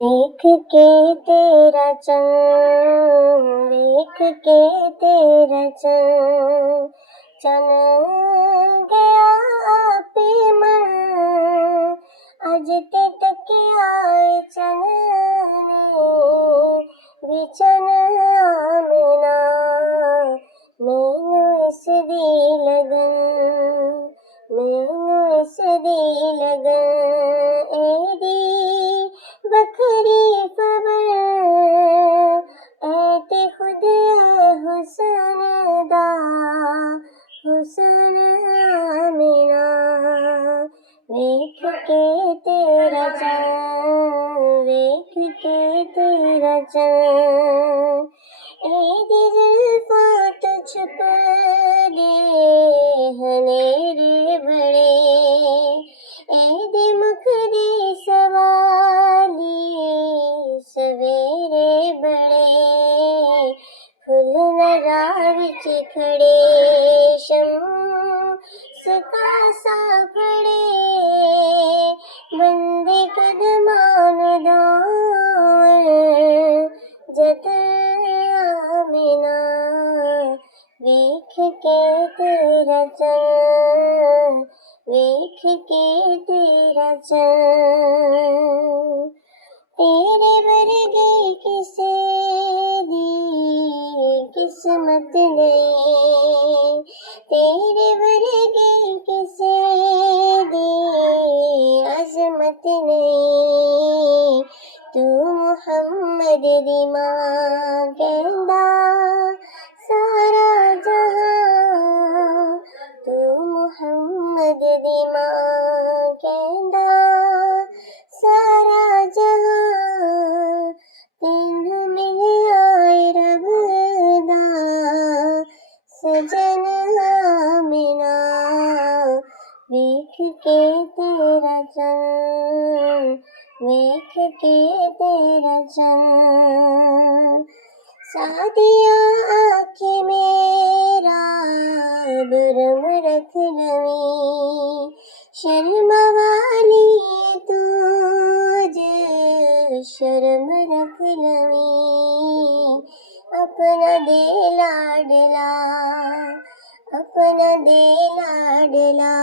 देख के तेरा चंग, देख के तेरा चंग, चन गया आपे मन, अज ते तकिया चनने, विचन आमना, मैनू इस दी लगन, मैनू इस दी लगन, एदी बखरी खबर, ऐ ते खुद हुसन दा, हुसन आमिना, वेख के तेरा चंग, वेख के तेरा चंग, एदी जुल्फां तो छुप दे हनेरे बड़े, एदी मुख दी सवाली सवेरे बड़े, फुल नज़ार विच खड़े शम्स कासा फड़े, बंदे कदमान दा जद आमिना, वेख के तेरा चंग, वेख के तेरा चंग, तेरे वर्गे किसे दी किस्मत नहीं, तेरे वर्गे किसे दी अजमत नहीं, तू मुहम्मद दी मां कहंदा सारा जहां, तू मुहम्मद दी मां कहंदा सारा जहां, तेनू मिलिया रब दा सजन आमिना, वेख के तेरा चंग, वेख के तेरा चंग, सादिया आँखें मेरा भरम रख लवी, शर्मा वाली तू शर्म रख लवी, अपना दे लाडला, अपना दे लाडला,